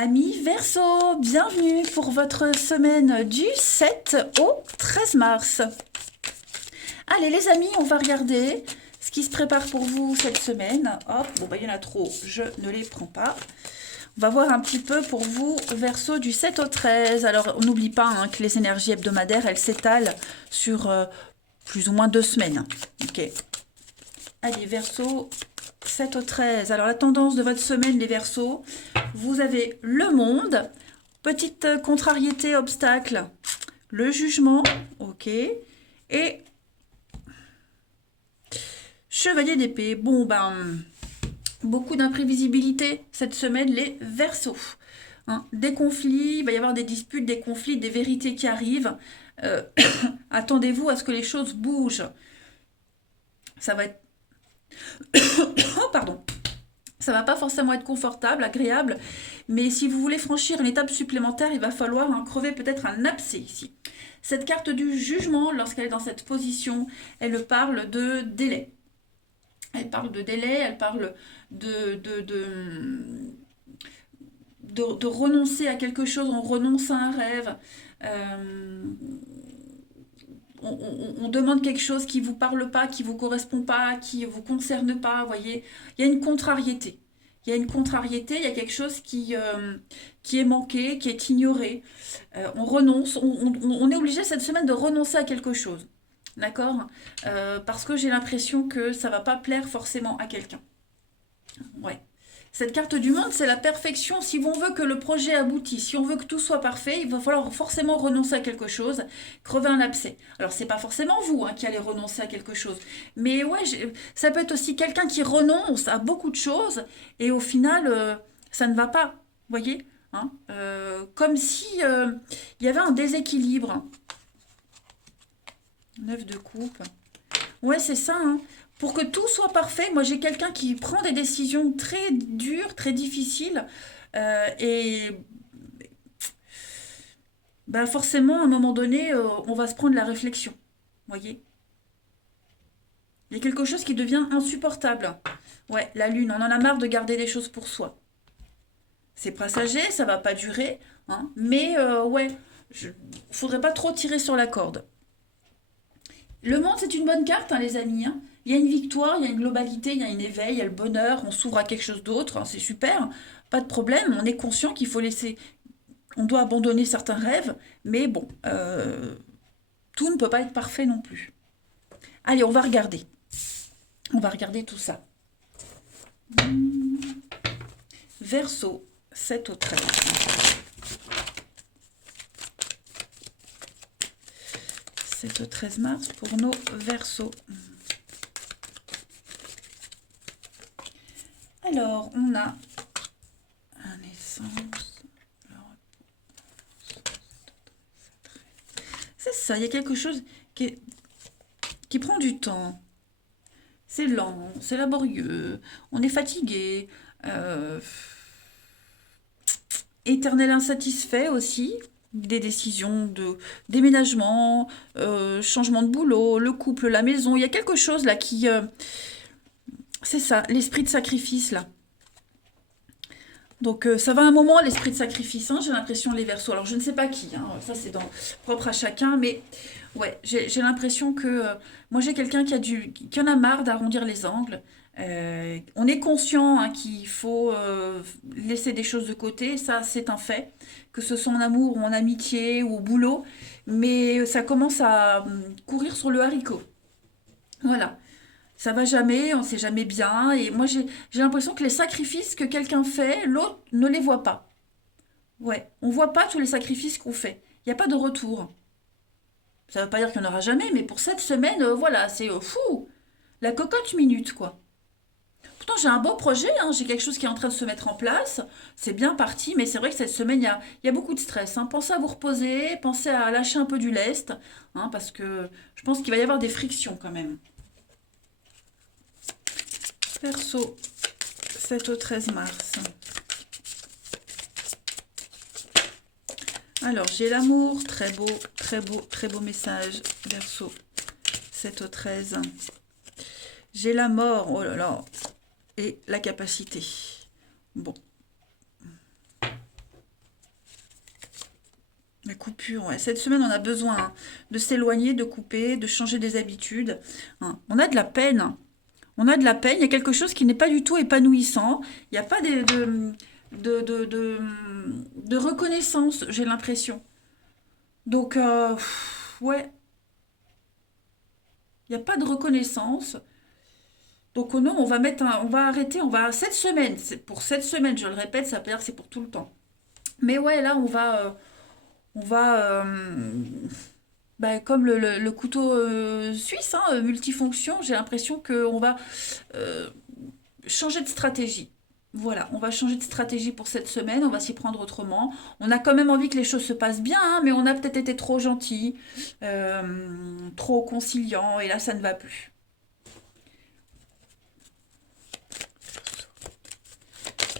Amis Verseau, bienvenue pour votre semaine du 7 au 13 mars. Allez les amis, on va regarder ce qui se prépare pour vous cette semaine. Hop, bon bah il y en a trop, je ne les prends pas. On va voir un petit peu pour vous, Verseau, du 7 au 13. Alors on n'oublie pas que les énergies hebdomadaires, elles s'étalent sur plus ou moins 2 semaines. Ok. Allez Verseau, 7 au 13. Alors la tendance de votre semaine, les Verseaux, vous avez le monde, petite contrariété, obstacle, le jugement, ok, et chevalier d'épée. Bon, ben, beaucoup d'imprévisibilité cette semaine, les Verseaux. Des conflits, il va y avoir des disputes, des conflits, des vérités qui arrivent. Attendez-vous à ce que les choses bougent. Ça va être... Oh, pardon. Ça va pas forcément être confortable, agréable, mais si vous voulez franchir une étape supplémentaire, il va falloir crever peut-être un abcès ici. Cette carte du jugement, lorsqu'elle est dans cette position, elle parle de délai. Elle parle de délai, elle parle de renoncer à quelque chose, on renonce à un rêve. On demande quelque chose qui ne vous parle pas, qui ne vous correspond pas, qui ne vous concerne pas, vous voyez. Il y a une contrariété. Il y a une contrariété, il y a quelque chose qui est manqué, qui est ignoré. On renonce, on est obligé cette semaine de renoncer à quelque chose. D'accord. Parce que j'ai l'impression que ça ne va pas plaire forcément à quelqu'un. Ouais. Cette carte du monde, c'est la perfection. Si on veut que le projet aboutisse, si on veut que tout soit parfait, il va falloir forcément renoncer à quelque chose, crever un abcès. Alors, c'est pas forcément vous qui allez renoncer à quelque chose. Mais ouais, ça peut être aussi quelqu'un qui renonce à beaucoup de choses et au final, ça ne va pas. Vous voyez. Comme si il y avait un déséquilibre. 9 de coupe. Ouais, c'est ça. Pour que tout soit parfait, moi j'ai quelqu'un qui prend des décisions très dures, très difficiles. Et bah forcément, à un moment donné, on va se prendre la réflexion. Vous voyez. Il y a quelque chose qui devient insupportable. Ouais, la lune, on en a marre de garder des choses pour soi. C'est passager, ça va pas durer. Mais ouais, faudrait pas trop tirer sur la corde. Le monde, c'est une bonne carte, les amis. Il y a une victoire, il y a une globalité, il y a un éveil, il y a le bonheur, on s'ouvre à quelque chose d'autre, c'est super, pas de problème. On est conscient qu'il faut laisser, on doit abandonner certains rêves, mais bon, tout ne peut pas être parfait non plus. Allez, on va regarder. On va regarder tout ça. Verseau, 7 au 13. 7 au 13 mars pour nos Verseaux. Alors, on a un essence. C'est ça, il y a quelque chose qui prend du temps. C'est lent, c'est laborieux, on est fatigué. Éternel insatisfait aussi, des décisions de déménagement, changement de boulot, le couple, la maison. Il y a quelque chose là qui... c'est ça, l'esprit de sacrifice là. Donc ça va un moment, l'esprit de sacrifice, j'ai l'impression, les Verseaux. Alors je ne sais pas qui, ça c'est propre à chacun, mais ouais, j'ai l'impression que... moi j'ai quelqu'un qui en a marre d'arrondir les angles. On est conscient qu'il faut laisser des choses de côté, ça c'est un fait, que ce soit en amour ou en amitié ou au boulot, mais ça commence à courir sur le haricot. Voilà. Ça va jamais, on sait jamais bien. Et moi, j'ai l'impression que les sacrifices que quelqu'un fait, l'autre ne les voit pas. Ouais, on voit pas tous les sacrifices qu'on fait. Il n'y a pas de retour. Ça ne veut pas dire qu'il n'y en aura jamais, mais pour cette semaine, voilà, c'est fou. La cocotte minute, quoi. Pourtant, j'ai un beau projet, j'ai quelque chose qui est en train de se mettre en place. C'est bien parti, mais c'est vrai que cette semaine, il y a beaucoup de stress. Pensez à vous reposer, pensez à lâcher un peu du lest, parce que je pense qu'il va y avoir des frictions quand même. Perso, 7 au 13 mars. Alors, j'ai l'amour, très beau, très beau, très beau message, Verseau, 7 au 13. J'ai la mort, oh là là, et la capacité. Bon. coupures. Ouais. Cette semaine, on a besoin hein, de s'éloigner, de couper, de changer des habitudes. Hein. On a de la peine. Hein. On a de la peine. Il y a quelque chose qui n'est pas du tout épanouissant. Il n'y a pas de reconnaissance, j'ai l'impression. Donc, ouais, il n'y a pas de reconnaissance. Donc, non, on va arrêter. Cette semaine, pour cette semaine, je le répète, ça veut dire que c'est pour tout le temps. Mais ouais, là, on va bah, comme le couteau suisse, hein, multifonction, j'ai l'impression qu'on va euh, changer de stratégie. Voilà, on va changer de stratégie pour cette semaine, on va s'y prendre autrement. On a quand même envie que les choses se passent bien, hein, mais on a peut-être été trop gentil, trop conciliant, et là, ça ne va plus.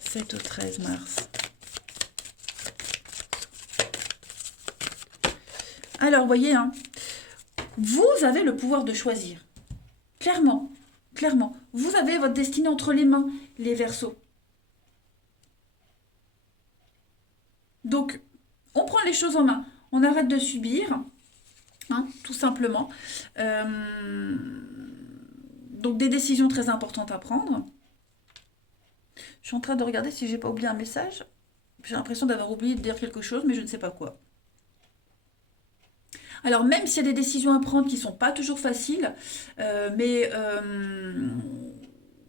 7 au 13 mars. Alors, vous voyez, hein, vous avez le pouvoir de choisir. Clairement, clairement. Vous avez votre destinée entre les mains, les Verseaux. Donc, on prend les choses en main. On arrête de subir, hein, tout simplement. Euh, donc, des décisions très importantes à prendre. Je suis en train de regarder si j'ai pas oublié un message. J'ai l'impression d'avoir oublié de dire quelque chose, mais je ne sais pas quoi. Alors, même s'il y a des décisions à prendre qui ne sont pas toujours faciles, mais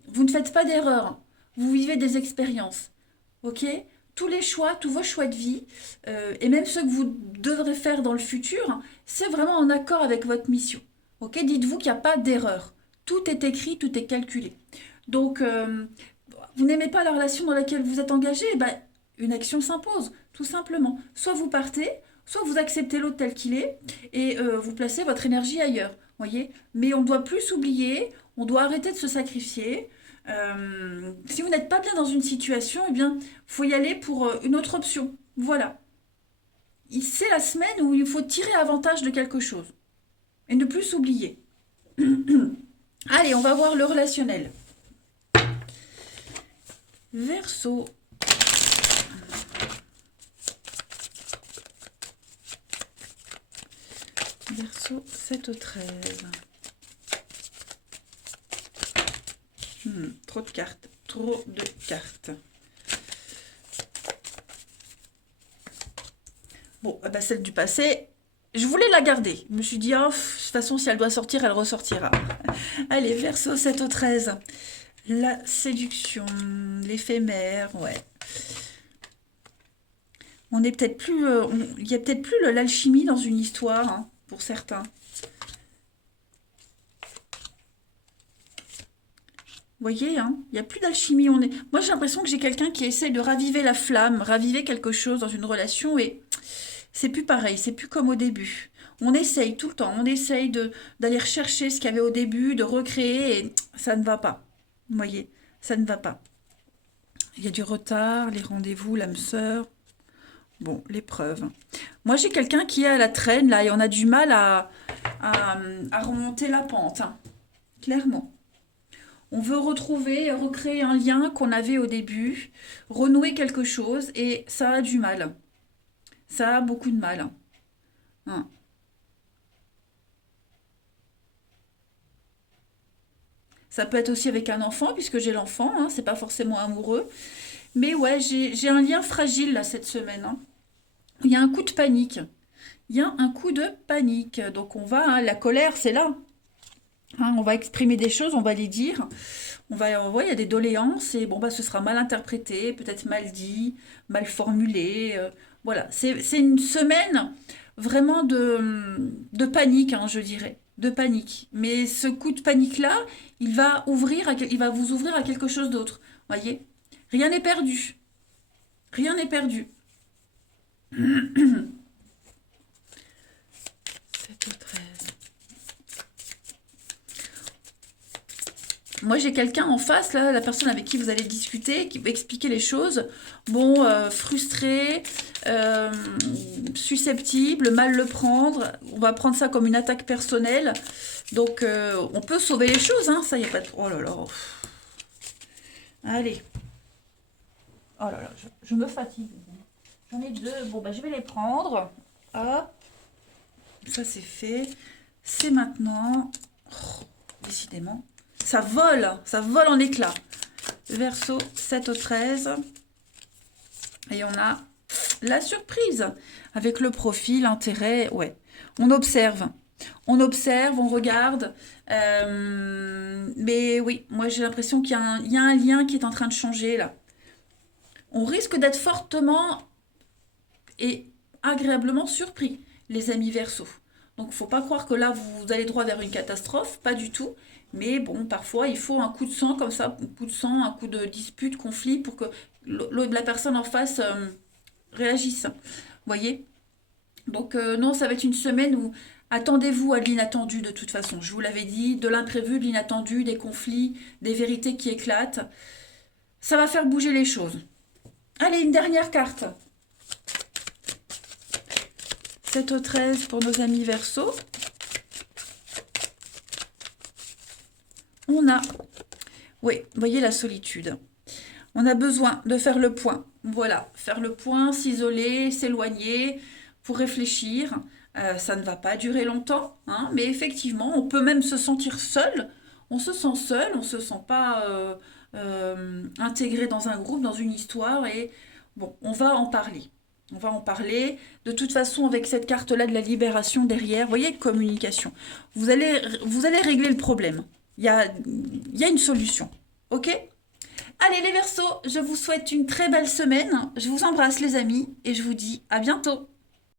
vous ne faites pas d'erreur. Vous vivez des expériences. Ok? Tous les choix, tous vos choix de vie, et même ceux que vous devrez faire dans le futur, c'est vraiment en accord avec votre mission. Ok? Dites-vous qu'il n'y a pas d'erreur. Tout est écrit, tout est calculé. Donc, vous n'aimez pas la relation dans laquelle vous êtes engagé, ben, une action s'impose, tout simplement. Soit vous partez, soit vous acceptez l'autre tel qu'il est, et vous placez votre énergie ailleurs. Voyez? Mais on ne doit plus s'oublier, on doit arrêter de se sacrifier. Si vous n'êtes pas bien dans une situation, eh bien, faut y aller pour une autre option. Voilà. C'est la semaine où il faut tirer avantage de quelque chose et ne plus s'oublier. Allez, on va voir le relationnel. Verseau. Verseau 7 au 13. Trop de cartes. Trop de cartes. Bon, bah celle du passé, je voulais la garder. Je me suis dit, oh, de toute façon, si elle doit sortir, elle ressortira. Allez, Verseau 7 au 13. La séduction, l'éphémère, ouais. On est peut-être plus, il y a peut-être plus l'alchimie dans une histoire, hein, pour certains. Vous voyez, hein, il n'y a plus d'alchimie. Moi, j'ai l'impression que j'ai quelqu'un qui essaie de raviver la flamme, raviver quelque chose dans une relation, et c'est plus pareil, c'est plus comme au début. On essaye tout le temps, on essaye d'aller rechercher ce qu'il y avait au début, de recréer, et ça ne va pas. Vous voyez, ça ne va pas. Il y a du retard, les rendez-vous, l'âme sœur. Bon, l'épreuve. Moi, j'ai quelqu'un qui est à la traîne, là, et on a du mal à remonter la pente, hein, clairement. On veut retrouver, recréer un lien qu'on avait au début, renouer quelque chose, et ça a du mal. Ça a beaucoup de mal. Hein. Ça peut être aussi avec un enfant, puisque j'ai l'enfant, hein, c'est pas forcément amoureux. Mais ouais, j'ai un lien fragile là cette semaine. Hein. Il y a un coup de panique. Il y a un coup de panique. Donc on va, hein, la colère, c'est là. Hein, on va exprimer des choses, on va les dire. Il y a des doléances et bon bah ce sera mal interprété, peut-être mal dit, mal formulé. Voilà, c'est une semaine vraiment de panique, hein, je dirais, de panique. Mais ce coup de panique-là, il va vous ouvrir à quelque chose d'autre. Voyez, rien n'est perdu, rien n'est perdu. 7 au 13. Moi, j'ai quelqu'un en face, là, la personne avec qui vous allez discuter, qui va expliquer les choses. Bon, frustré, euh, susceptible, mal le prendre. On va prendre ça comme une attaque personnelle. Donc, on peut sauver les choses, hein. Ça, il n'y a pas de... Oh là là. Allez. Oh là là, je me fatigue. J'en ai deux. Bon, bah, je vais les prendre. Hop, ça c'est fait. C'est maintenant. Oh, décidément. Ça vole en éclats. Verseau 7 au 13. Et on a la surprise avec le profil, l'intérêt. Ouais, on observe. On observe, on regarde. Mais oui, moi j'ai l'impression il y a un lien qui est en train de changer là. On risque d'être fortement et agréablement surpris, les amis Verseau. Donc, faut pas croire que là, vous allez droit vers une catastrophe, pas du tout. Mais bon, parfois, il faut un coup de sang comme ça, un coup de sang, un coup de dispute, conflit, pour que la personne en face réagisse. Vous voyez? Donc, non, ça va être une semaine où attendez-vous à de l'inattendu de toute façon. Je vous l'avais dit, de l'imprévu, de l'inattendu, des conflits, des vérités qui éclatent. Ça va faire bouger les choses. Allez, une dernière carte. 7 au 13 pour nos amis Verseau. On a, oui, vous voyez la solitude. On a besoin de faire le point. Voilà, faire le point, s'isoler, s'éloigner pour réfléchir. Ça ne va pas durer longtemps, hein, mais effectivement, on peut même se sentir seul. On se sent seul, on se sent pas intégré dans un groupe, dans une histoire. Et bon, on va en parler. On va en parler. De toute façon, avec cette carte-là de la libération derrière, vous voyez, communication. Vous allez régler le problème. Il y a une solution. Ok? Allez les Verseaux, je vous souhaite une très belle semaine. Je vous embrasse les amis et je vous dis à bientôt.